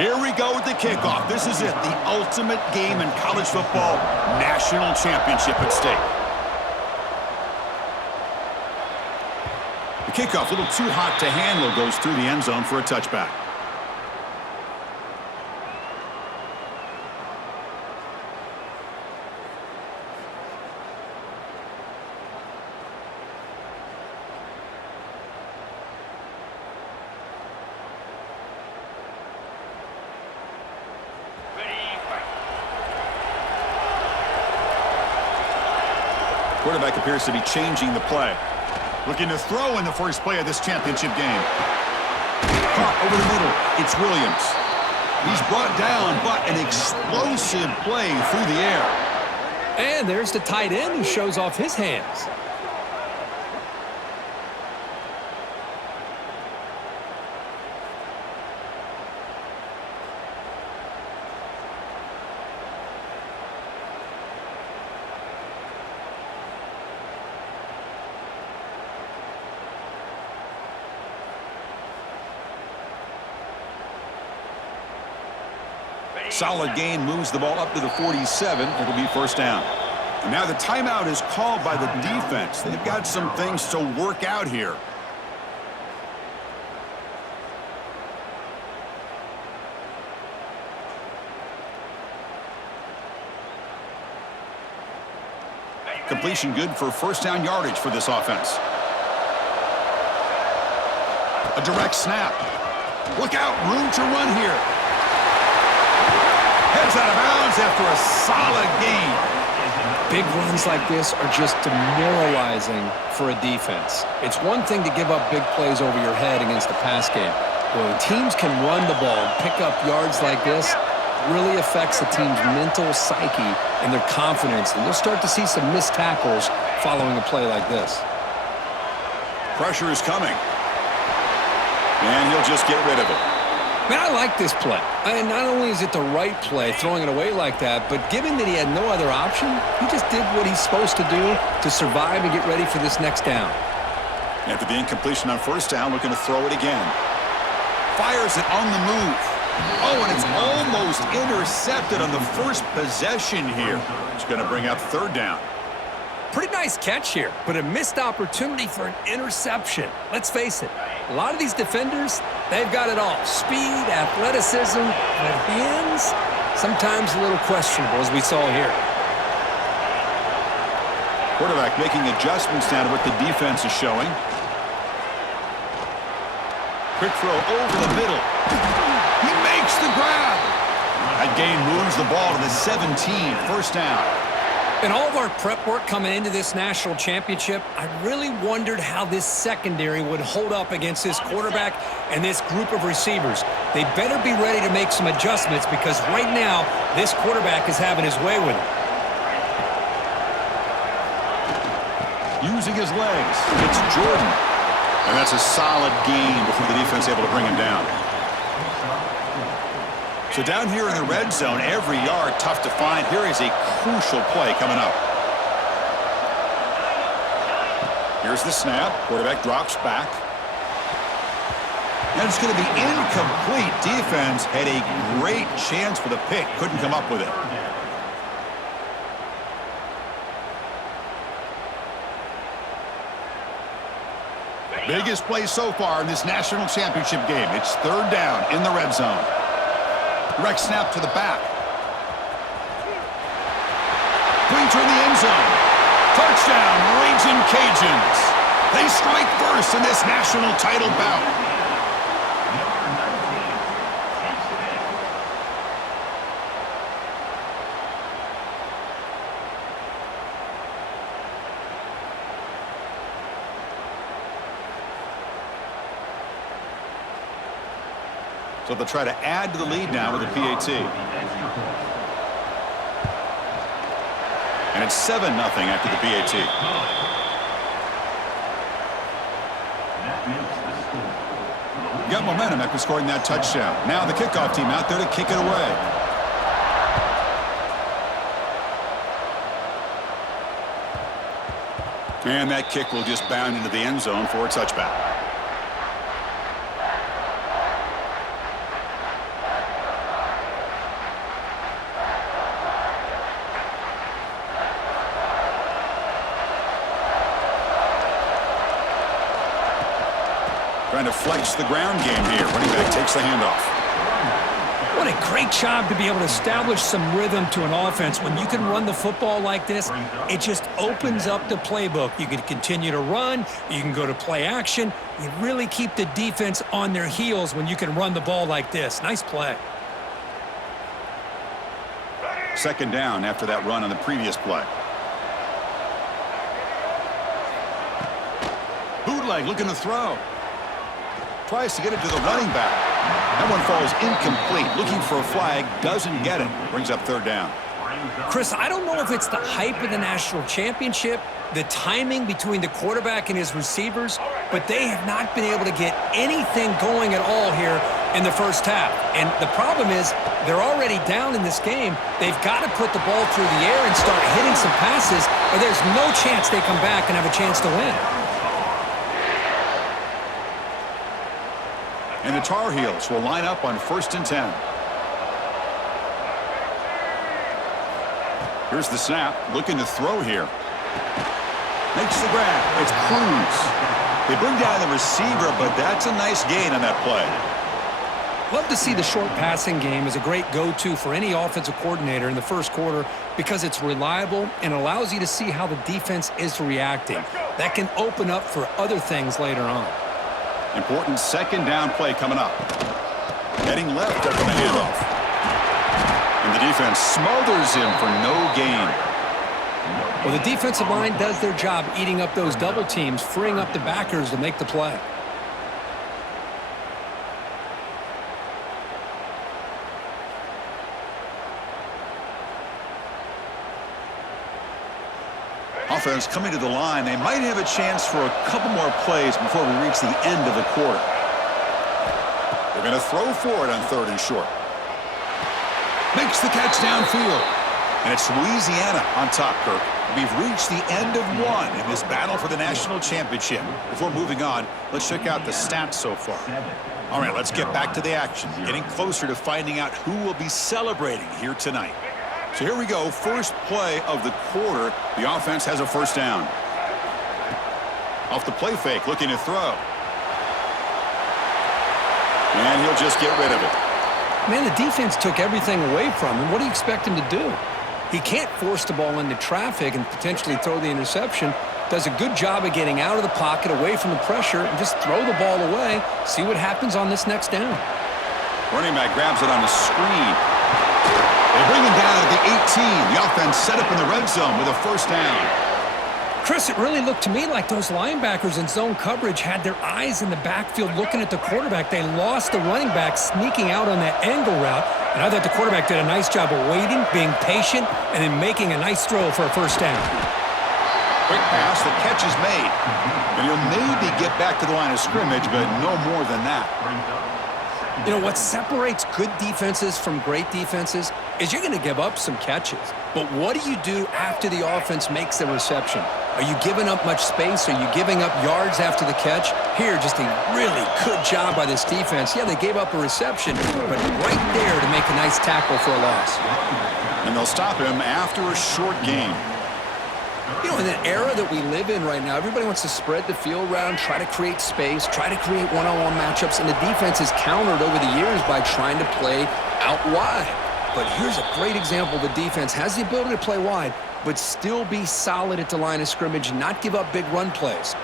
Here we go with the kickoff. This is it, the ultimate game in college football, national championship at stake. The kickoff, a little too hot to handle, goes through the end zone for a touchback. Quarterback appears to be changing the play. Looking to throw in the first play of this championship game. Caught over the middle. It's Williams. He's brought down, but an explosive play through the air. And there's the tight end who shows off his hands. Solid gain, moves the ball up to the 47. It'll be first down. And now the timeout is called by the defense. They've got some things to work out here. Completion good for first down yardage for this offense. A direct snap. Look out, room to run here. Heads out of bounds after a solid gain. Big runs like this are just demoralizing for a defense. It's one thing to give up big plays over your head against the pass game. When teams can run the ball and pick up yards like this, it really affects the team's mental psyche and their confidence. And you'll start to see some missed tackles following a play like this. Pressure is coming. And he'll just get rid of it. Man, I like this play. And not only is it the right play, throwing it away like that, but given that he had no other option, he just did what he's supposed to do to survive and get ready for this next down. After the incompletion on first down, looking to throw it again. Fires it on the move. Oh, and it's almost intercepted on the first possession here. It's going to bring up third down. Pretty nice catch here, but a missed opportunity for an interception. Let's face it, a lot of these defenders, they've got it all. Speed, athleticism, but hands, sometimes a little questionable, as we saw here. Quarterback making adjustments now to what the defense is showing. Quick throw over the middle. He makes the grab. That gain moves the ball to the 17, first down. In all of our prep work coming into this national championship, I really wondered how this secondary would hold up against this quarterback and this group of receivers. They better be ready to make some adjustments because right now, this quarterback is having his way with it. Using his legs, it's Jordan. And that's a solid gain before the defense able to bring him down. So down here in the red zone, every yard tough to find. Here is a crucial play coming up. Here's the snap. Quarterback drops back. And it's going to be incomplete. Defense had a great chance for the pick. Couldn't come up with it. Biggest play so far in this national championship game. It's third down in the red zone. Direct snap to the back. Pointer in the end zone. Touchdown, Ragin' Cajuns. They strike first in this national title bout. So they'll try to add to the lead now with a PAT. And it's 7-0 after the PAT. Got momentum after scoring that touchdown. Now the kickoff team out there to kick it away. And that kick will just bound into the end zone for a touchback. Trying to flex the ground game here. Running back takes the handoff. What a great job to be able to establish some rhythm to an offense. When you can run the football like this, it just opens up the playbook. You can continue to run. You can go to play action. You really keep the defense on their heels when you can run the ball like this. Nice play. Second down after that run on the previous play. Bootleg looking to throw. Tries to get it to the running back. That one falls incomplete. Looking for a flag. Doesn't get it. Brings up third down. Chris, I don't know if it's the hype of the national championship, the timing between the quarterback and his receivers, but they have not been able to get anything going at all here in the first half. And the problem is they're already down in this game. They've got to put the ball through the air and start hitting some passes, or there's no chance they come back and have a chance to win. And the Tar Heels will line up on 1st and 10. Here's the snap. Looking to throw here. Makes the grab. It's Cruz. They bring down the receiver, but that's a nice gain on that play. Love to see the short passing game as a great go-to for any offensive coordinator in the first quarter because it's reliable and allows you to see how the defense is reacting. That can open up for other things later on. Important second down play coming up. Heading left after the handoff. And the defense smothers him for no gain. Well, the defensive line does their job eating up those double teams, freeing up the backers to make the play. Offense coming to the line. They might have a chance for a couple more plays before we reach the end of the quarter. They're going to throw for it on 3rd and short. Makes the catch downfield. And it's Louisiana on top, Kirk. We've reached the end of one in this battle for the national championship. Before moving on, let's check out the stats so far. All right, let's get back to the action. Getting closer to finding out who will be celebrating here tonight. So here we go, first play of the quarter. The offense has a first down. Off the play fake, looking to throw. And he'll just get rid of it. Man, the defense took everything away from him. What do you expect him to do? He can't force the ball into traffic and potentially throw the interception. Does a good job of getting out of the pocket, away from the pressure, and just throw the ball away. See what happens on this next down. Running back grabs it on the screen. They bring him down at the 18. The offense set up in the red zone with a first down. Chris, it really looked to me like those linebackers in zone coverage had their eyes in the backfield looking at the quarterback. They lost the running back sneaking out on that angle route. And I thought the quarterback did a nice job of waiting, being patient, and then making a nice throw for a first down. Quick pass, the catch is made. And he'll maybe get back to the line of scrimmage, but no more than that. You know, what separates good defenses from great defenses is you're going to give up some catches. But what do you do after the offense makes the reception? Are you giving up much space? Are you giving up yards after the catch? Here, just a really good job by this defense. Yeah, they gave up a reception, but right there to make a nice tackle for a loss. And they'll stop him after a short gain. You know, in an era that we live in right now, everybody wants to spread the field around, try to create space, try to create one-on-one matchups, and the defense has countered over the years by trying to play out wide. But here's a great example. The defense has the ability to play wide, but still be solid at the line of scrimmage and not give up big run plays.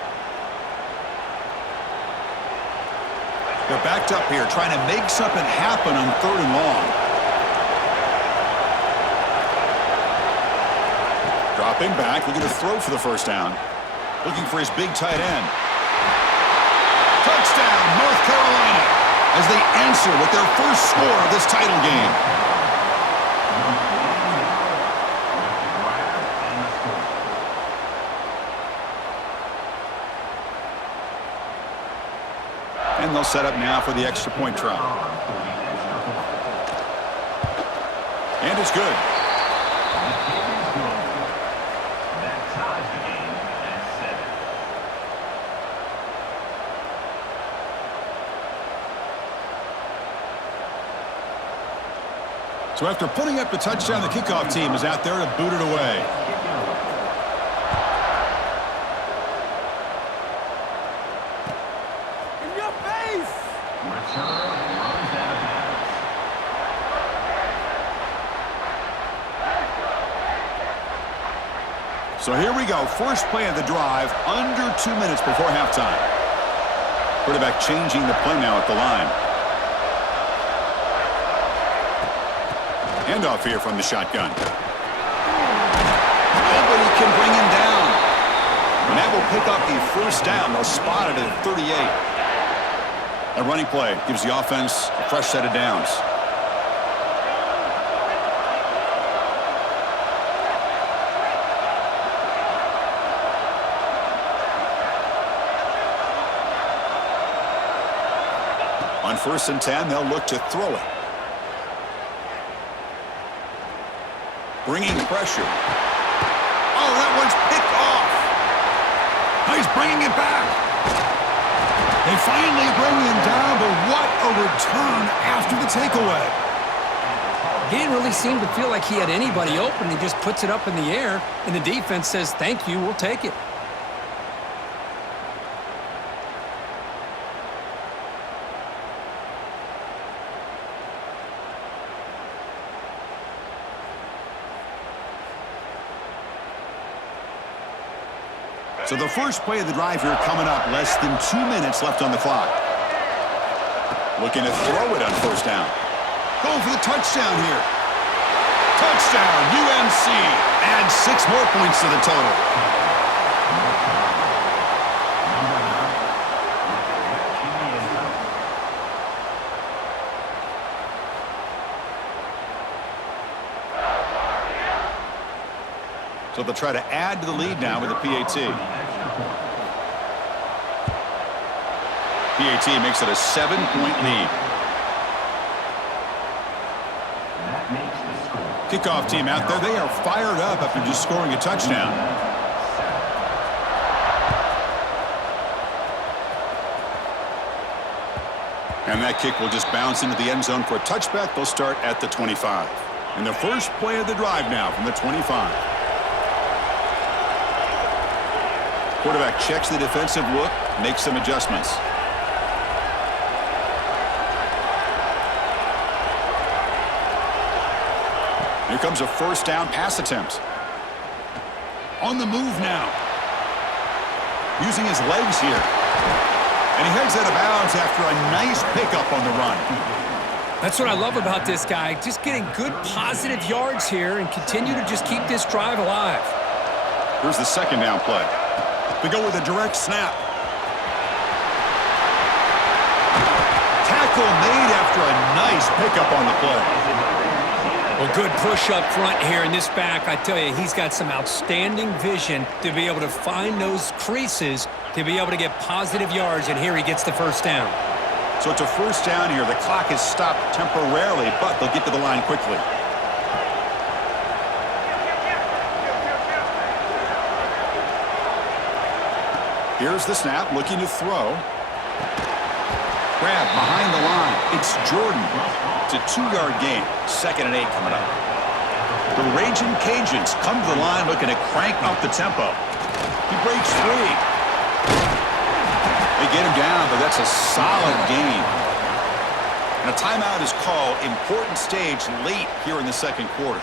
They're backed up here, trying to make something happen on 3rd and long. Dropping back, looking to throw for the first down. Looking for his big tight end. Touchdown, North Carolina, as they answer with their first score of this title game. And they'll set up now for the extra point try. And it's good. So after putting up the touchdown, the kickoff team is out there to boot it away. So here we go. First play of the drive, under 2 minutes before halftime. Quarterback changing the play now at the line. Handoff here from the shotgun. Nobody can bring him down. And that will pick up the first down. They'll spot it at 38. A running play gives the offense a fresh set of downs. On 1st and 10, they'll look to throw it. Bringing pressure. Oh, that one's picked off. He's bringing it back. They finally bring him down, but what a return after the takeaway. He didn't really seem to feel like he had anybody open. He just puts it up in the air, and the defense says, thank you, we'll take it. So the first play of the drive here coming up. Less than 2 minutes left on the clock. Looking to throw it on 1st down. Going for the touchdown here. Touchdown, UNC. Add 6 more points to the total. So they'll try to add to the lead now with a PAT. PAT makes it a 7-point lead. Kickoff team out there. They are fired up after just scoring a touchdown. And that kick will just bounce into the end zone for a touchback. They'll start at the 25. And the first play of the drive now from the 25. Quarterback checks the defensive look, makes some adjustments. Here comes a 1st down pass attempt. On the move now. Using his legs here. And he heads out of bounds after a nice pickup on the run. That's what I love about this guy. Just getting good positive yards here and continue to just keep this drive alive. Here's the 2nd down play. They go with a direct snap. Tackle made after a nice pickup on the play. Well, good push up front here in this back. I tell you, he's got some outstanding vision to be able to find those creases to be able to get positive yards, and here he gets the 1st down. So it's a 1st down here. The clock is stopped temporarily, but they'll get to the line quickly. Here's the snap, looking to throw. Grab behind the line. It's Jordan. It's a 2-yard gain. 2nd and 8 coming up. The Raging Cajuns come to the line looking to crank up the tempo. He breaks free. They get him down, but that's a solid gain. And a timeout is called. Important stage late here in the 2nd quarter.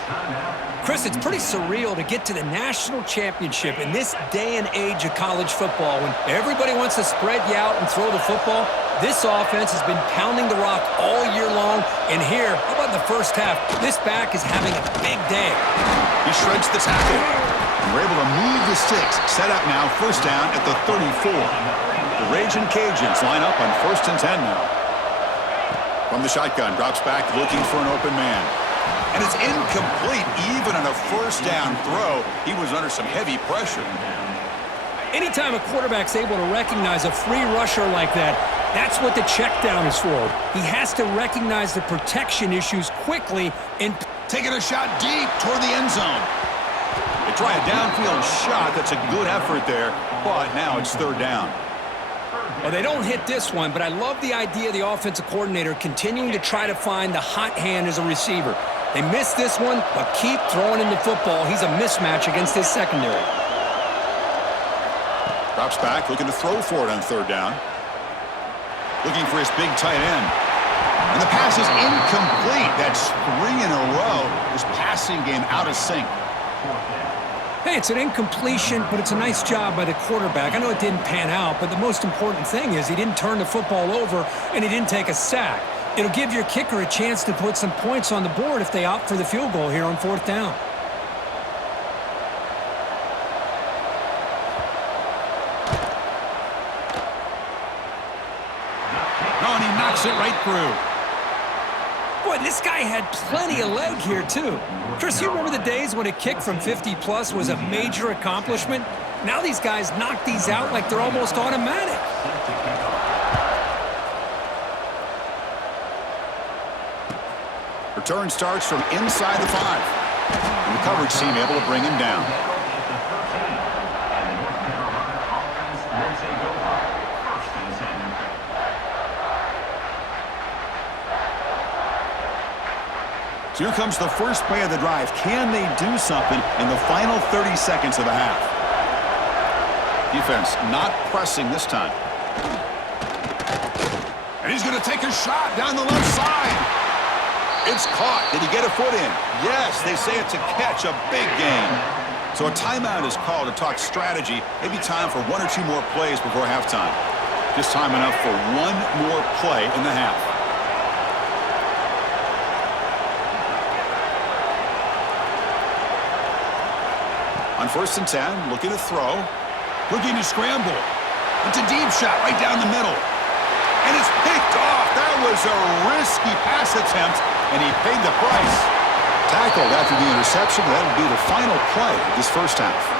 Chris, it's pretty surreal to get to the national championship in this day and age of college football when everybody wants to spread you out and throw the football. This offense has been pounding the rock all year long. And here, how about in the 1st half? This back is having a big day. He shreds the tackle. And we're able to move the sticks. Set up now, 1st down at the 34. The Raging Cajuns line up on 1st and 10 now. From the shotgun, drops back looking for an open man. And it's incomplete. Even on a 1st down throw, he was under some heavy pressure. Anytime a quarterback's able to recognize a free rusher like that, that's what the check down is for. He has to recognize the protection issues quickly and taking a shot deep toward the end zone. They try a downfield shot. That's a good effort there, but now it's 3rd down. Well, they don't hit this one, but I love the idea of the offensive coordinator continuing to try to find the hot hand as a receiver. They missed this one, but keep throwing him the football. He's a mismatch against his secondary. Drops back, looking to throw for it on 3rd down. looking for his big tight end. And the pass is incomplete. That's 3 in a row. His passing game out of sync. Hey, it's an incompletion, but it's a nice job by the quarterback. I know it didn't pan out, but the most important thing is he didn't turn the football over and he didn't take a sack. It'll give your kicker a chance to put some points on the board if they opt for the field goal here on 4th down. Oh, and he knocks it right through. Boy, this guy had plenty of leg here, too. Chris, you remember the days when a kick from 50-plus was a major accomplishment? Now these guys knock these out like they're almost automatic. Return starts from inside the 5. And the coverage team able to bring him down. So here comes the first play of the drive. Can they do something in the final 30 seconds of the half? Defense not pressing this time. And he's going to take a shot down the left side. It's caught. Did he get a foot in? Yes, they say it's a catch, a big gain. So a timeout is called to talk strategy. Maybe time for 1 or 2 more plays before halftime. Just time enough for 1 more play in the half. On 1st and 10, looking to throw. Looking to scramble. It's a deep shot right down the middle. And it's picked off. That was a risky pass attempt, and he paid the price. Tackled after the interception. That'll be the final play of this first half.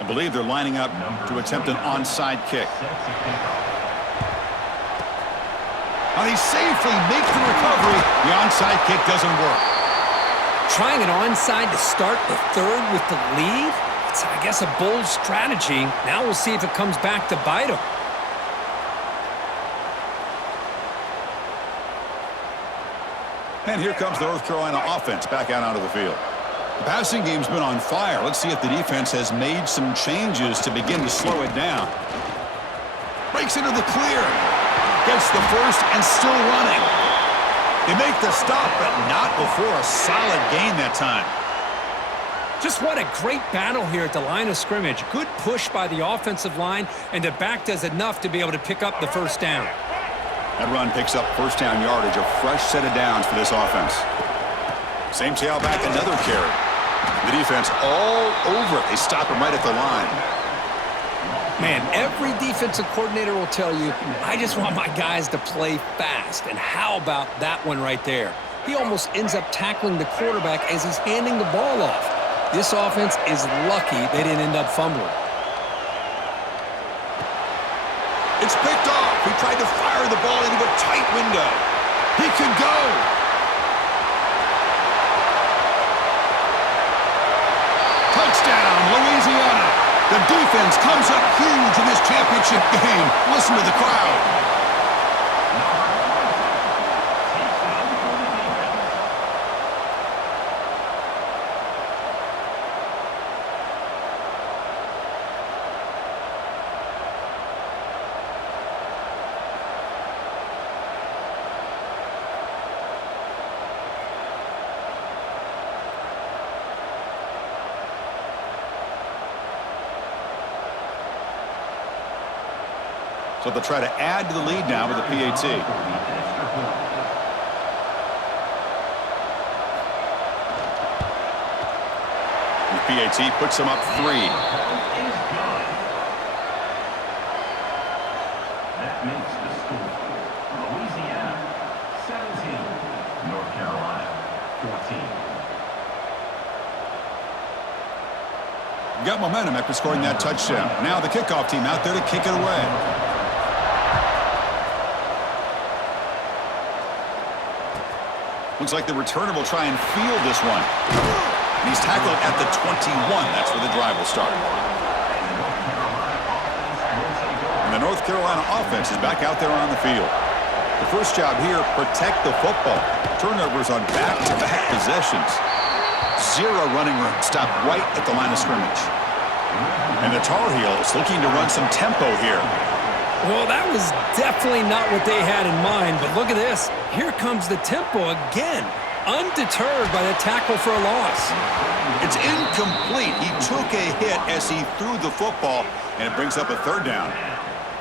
I believe they're lining up to attempt an onside kick. And he safely makes the recovery. The onside kick doesn't work. Trying an onside to start the 3rd with the lead? It's, I guess, a bold strategy. Now we'll see if it comes back to bite him. And here comes the North Carolina offense back out onto the field. The passing game's been on fire. Let's see if the defense has made some changes to begin to slow it down. Breaks into the clear. Gets the first and still running. They make the stop, but not before a solid gain that time. Just what a great battle here at the line of scrimmage. Good push by the offensive line, and the back does enough to be able to pick up the first down. That run picks up first down yardage, a fresh set of downs for this offense. Same tailback, another carry. The defense all over it. They stop him right at the line. Man, every defensive coordinator will tell you, I just want my guys to play fast. And how about that one right there? He almost ends up tackling the quarterback as he's handing the ball off. This offense is lucky they didn't end up fumbling. It's picked off. He tried to fire the ball into a tight window. He could go. Touchdown, Louisiana. The defense comes up huge in this championship game. Listen to the crowd. So they'll try to add to the lead now with the PAT. The PAT puts them up 3. That makes the score Louisiana 17, North Carolina 14. Got momentum after scoring that touchdown. Now the kickoff team out there to kick it away. Looks like the returner will try and field this one. And he's tackled at the 21. That's where the drive will start. Carolina offense is back out there on the field. The first job here, protect the football. Turnovers on back-to-back possessions. 0 running room. Stop right at the line of scrimmage. And the Tar Heels looking to run some tempo here. Well, that was definitely not what they had in mind, but look at this. Here comes the tempo again, undeterred by the tackle for a loss. It's incomplete. He took a hit as he threw the football, and it brings up a 3rd down.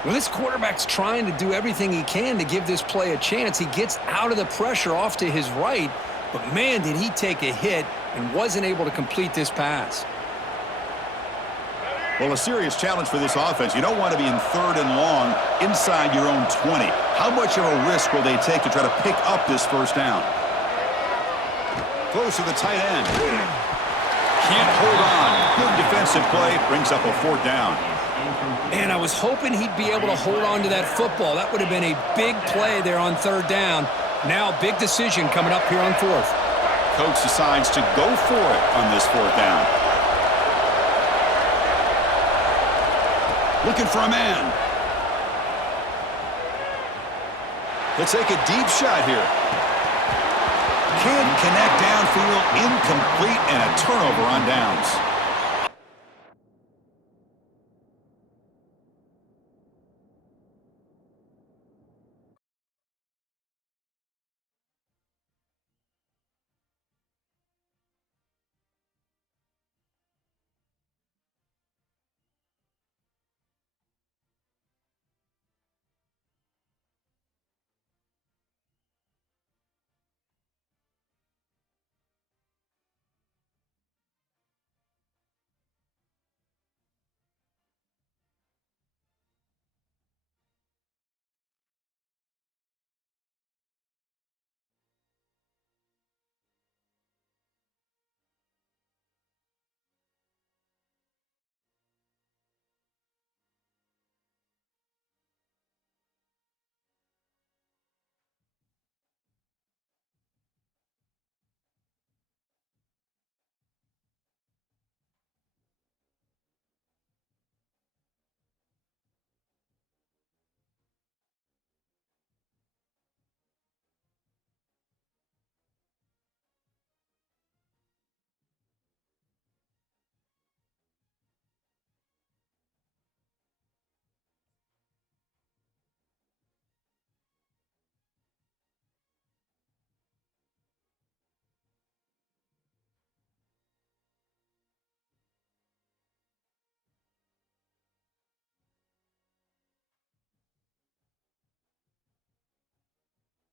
Well, this quarterback's trying to do everything he can to give this play a chance. He gets out of the pressure off to his right, but man, did he take a hit and wasn't able to complete this pass. Well, a serious challenge for this offense. You don't want to be in 3rd and long inside your own 20. How much of a risk will they take to try to pick up this 1st down? Close to the tight end. Can't hold on. Good defensive play. Brings up a 4th down. Man, I was hoping he'd be able to hold on to that football. That would have been a big play there on 3rd down. Now, big decision coming up here on 4th. Coach decides to go for it on this 4th down. Looking for a man. He'll take a deep shot here. Can't connect downfield, incomplete, and a turnover on downs.